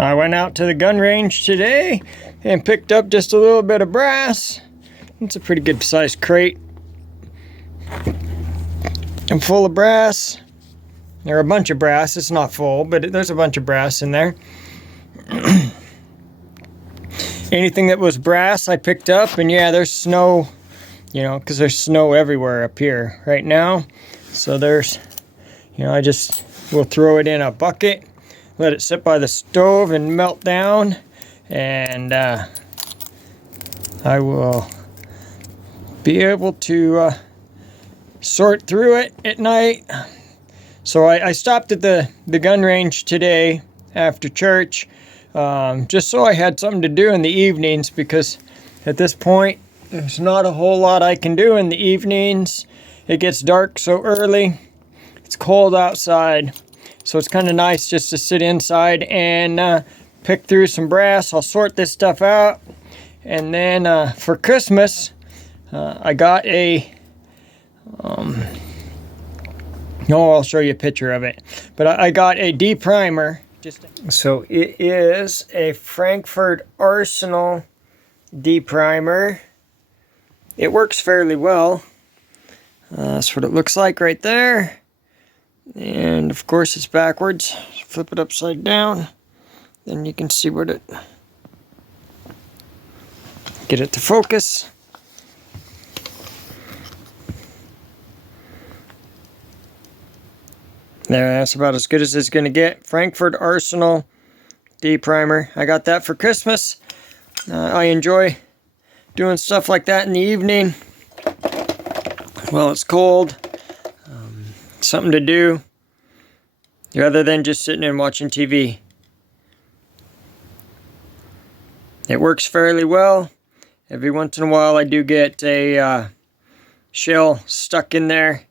I went out to the gun range today and picked up just a little bit of brass. It's a pretty good sized crate. I'm full of brass. There are a bunch of brass. It's not full, but there's a bunch of brass in there. Anything that was brass I picked up, and yeah, there's snow, because there's snow everywhere up here right now. So there's, I just will throw it in a bucket, let it sit by the stove and melt down, and I will be able to sort through it at night. So I stopped at the gun range today after church, just so I had something to do in the evenings, because at this point there's not a whole lot I can do in the evenings. It gets dark so early. It's cold outside, so it's kind of nice just to sit inside and pick through some brass. I'll sort this stuff out, and then for Christmas I got a I'll show you a picture of it, but I got a deprimer. So it is a Frankfurt Arsenal deprimer. It works fairly well. That's what it looks like right there. And of course it's backwards. Flip it upside down, then you can see what it, get it to focus. There, that's about as good as it's going to get. Frankfurt Arsenal deprimer. I got that for Christmas. I enjoy doing stuff like that in the evening. Well, it's cold. Something to do rather than just sitting and watching TV. It works fairly well. Every once in a while I do get a shell stuck in there,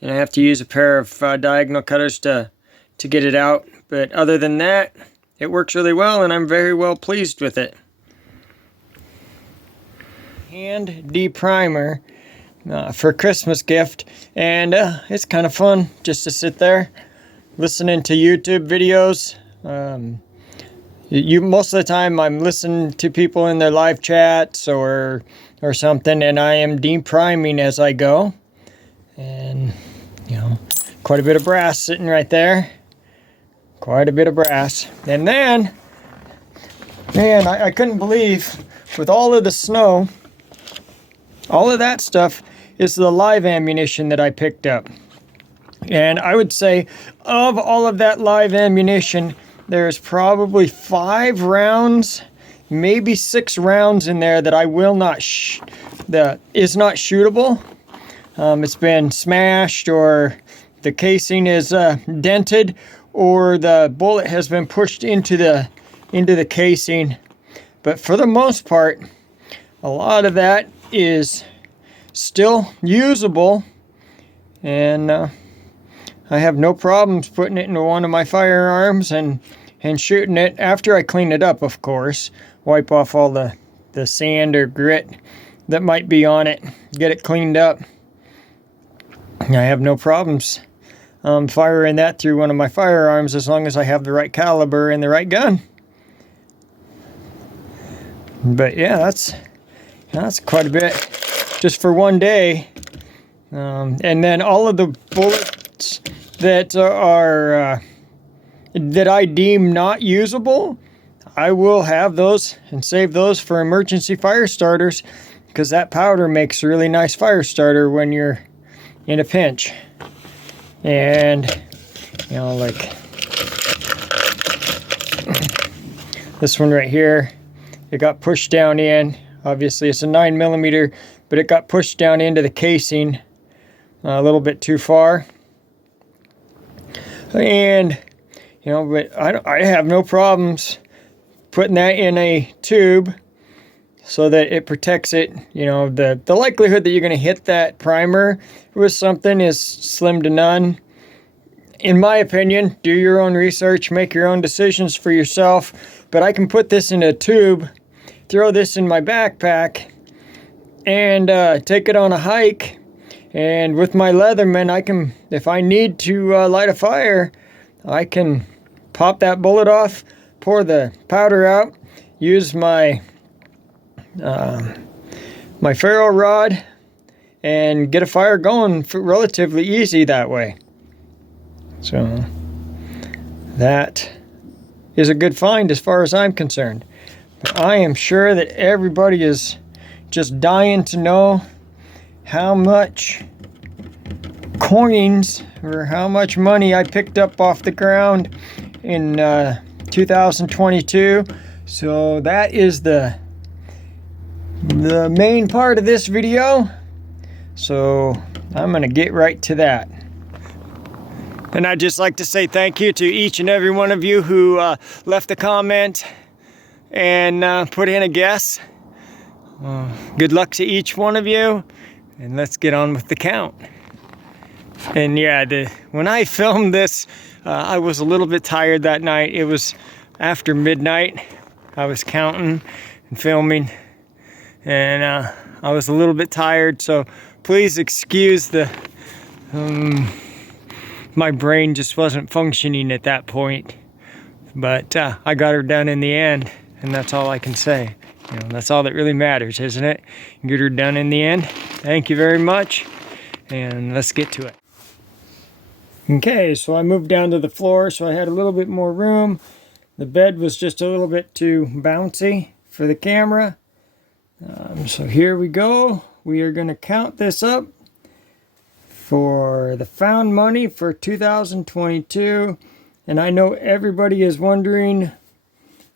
and I have to use a pair of diagonal cutters to get it out. But other than that, it works really well, and I'm very well pleased with it. Hand deprimer for Christmas gift, and it's kind of fun just to sit there listening to YouTube videos. Most of the time I'm listening to people in their live chats or something, and I am depriming as I go. And quite a bit of brass sitting right there. Quite a bit of brass. And then, man, I couldn't believe, with all of the snow, all of that stuff is the live ammunition that I picked up. And I would say, of all of that live ammunition, there's probably 5 rounds, maybe 6 rounds in there that I will not, that is not shootable. It's been smashed, or the casing is dented, or the bullet has been pushed into the casing. But for the most part, a lot of that is still usable, and I have no problems putting it into one of my firearms and shooting it after I clean it up, of course. Wipe off all the sand or grit that might be on it, get it cleaned up. I have no problems firing that through one of my firearms, as long as I have the right caliber and the right gun. But yeah, that's quite a bit just for one day. And then all of the bullets that are that I deem not usable, I will have those and save those for emergency fire starters, because that powder makes a really nice fire starter when you're in a pinch. And like this one right here, it got pushed down in. Obviously it's a 9mm, but it got pushed down into the casing a little bit too far. And but I have no problems putting that in a tube so that it protects it. The likelihood that you're going to hit that primer with something is slim to none. In my opinion, do your own research, make your own decisions for yourself. But I can put this in a tube, throw this in my backpack, and take it on a hike. And with my Leatherman, I can, if I need to light a fire, I can pop that bullet off, pour the powder out, use my my ferro rod, and get a fire going relatively easy that way. So that is a good find as far as I'm concerned. But I am sure that everybody is just dying to know how much coins or how much money I picked up off the ground in 2022. So that is the main part of this video. So I'm gonna get right to that. And I'd just like to say thank you to each and every one of you who left a comment and put in a guess. Good luck to each one of you, and let's get on with the count. And yeah, when I filmed this, I was a little bit tired that night. It was after midnight. I was counting and filming, and I was a little bit tired, so please excuse the my brain just wasn't functioning at that point. But I got her done in the end, and that's all I can say. You know, that's all that really matters, isn't it? Get her done in the end. Thank you very much, and let's get to it. Okay, so I moved down to the floor, so I had a little bit more room. The bed was just a little bit too bouncy for the camera. So here we go. We are going to count this up for the found money for 2022. And I know everybody is wondering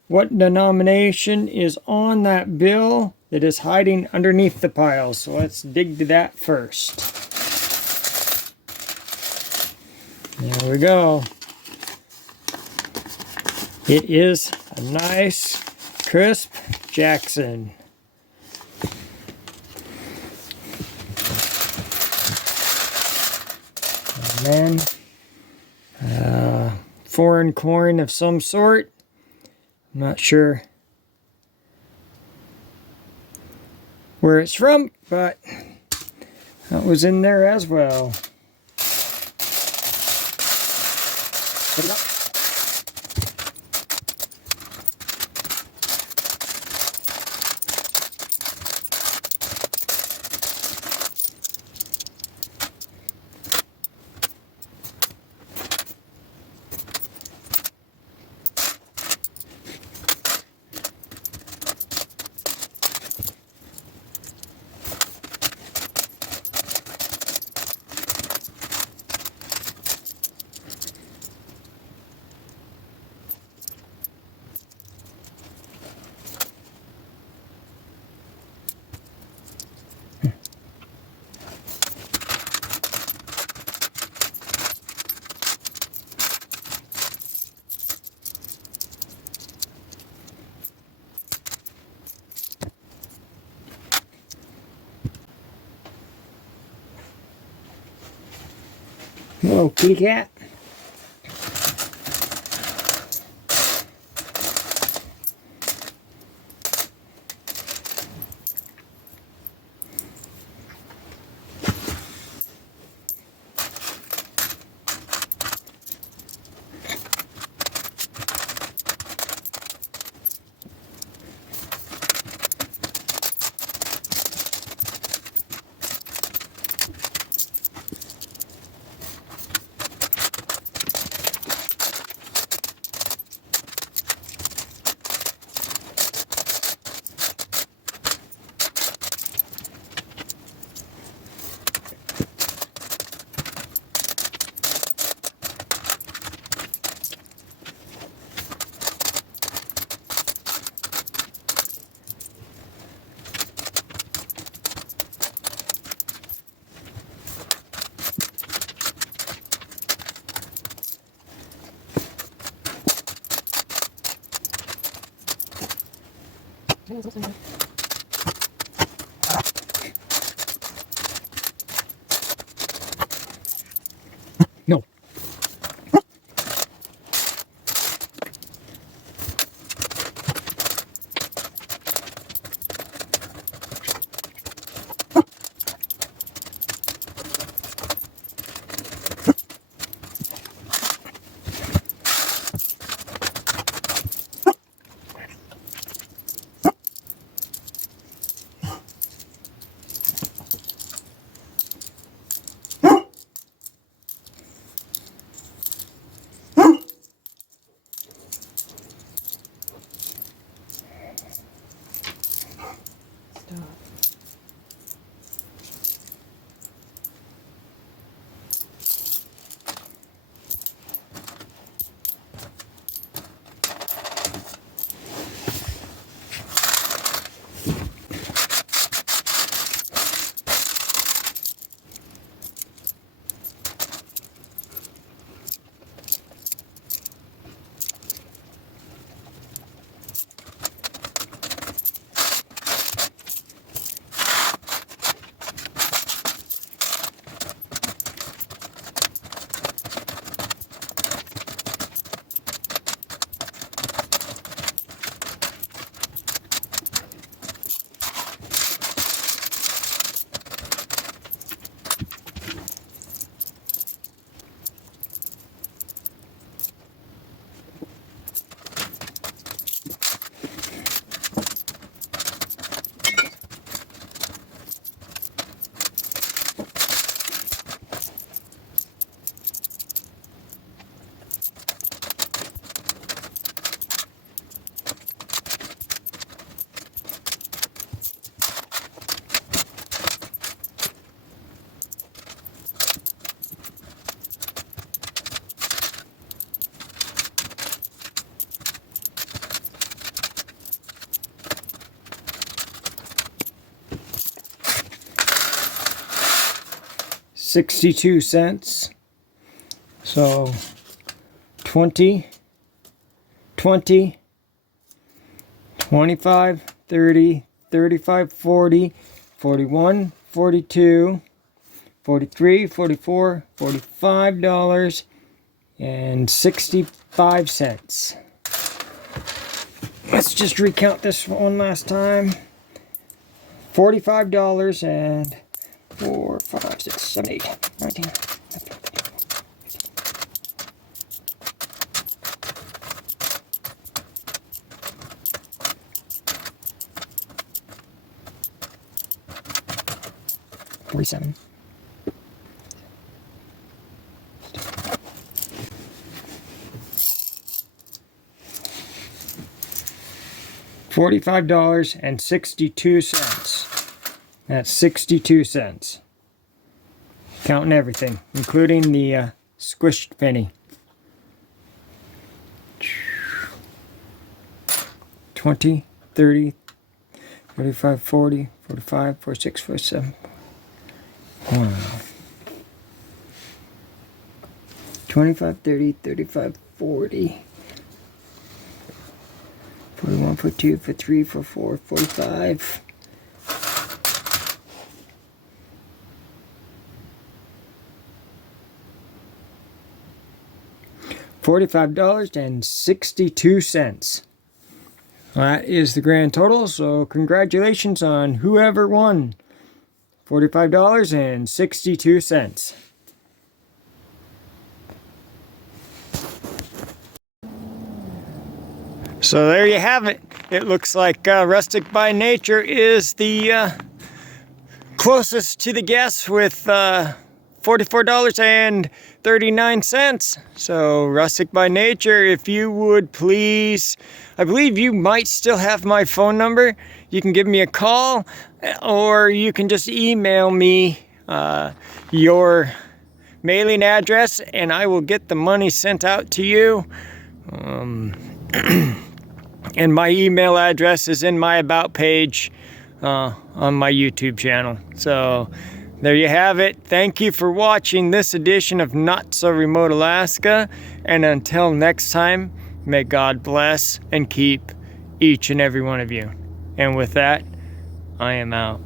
what denomination is on that bill that is hiding underneath the pile. So let's dig to that first. There we go. It is a nice, crisp Jackson. And then foreign coin of some sort. I'm not sure where it's from, but that was in there as well. Put it up. Hello, kitty cat. No. 62 cents. So 20, 20, 25, 30, 35, 40, 41, 42, 43, 44, $45 and 65 cents. Let's just recount this one last time. $45 and 4, 5, 6, 7, 8, 19, 47. $45.62. That's 62 cents. Counting everything, including the squished penny. 20, 30, 35, 40, 45, 46, 47. Wow. 25, 30, 35, 40. 41, 42, 43, 44, 45. $45.62. That is the grand total, so congratulations on whoever won. $45.62. So there you have it. It looks like Rustic by Nature is the closest to the guess with $44.39. So Rustic by Nature, if you would please, I believe you might still have my phone number. You can give me a call or you can just email me your mailing address and I will get the money sent out to you. And my email address is in my About page on my YouTube channel. So there you have it. Thank you for watching this edition of Not So Remote Alaska. And until next time, may God bless and keep each and every one of you. And with that, I am out.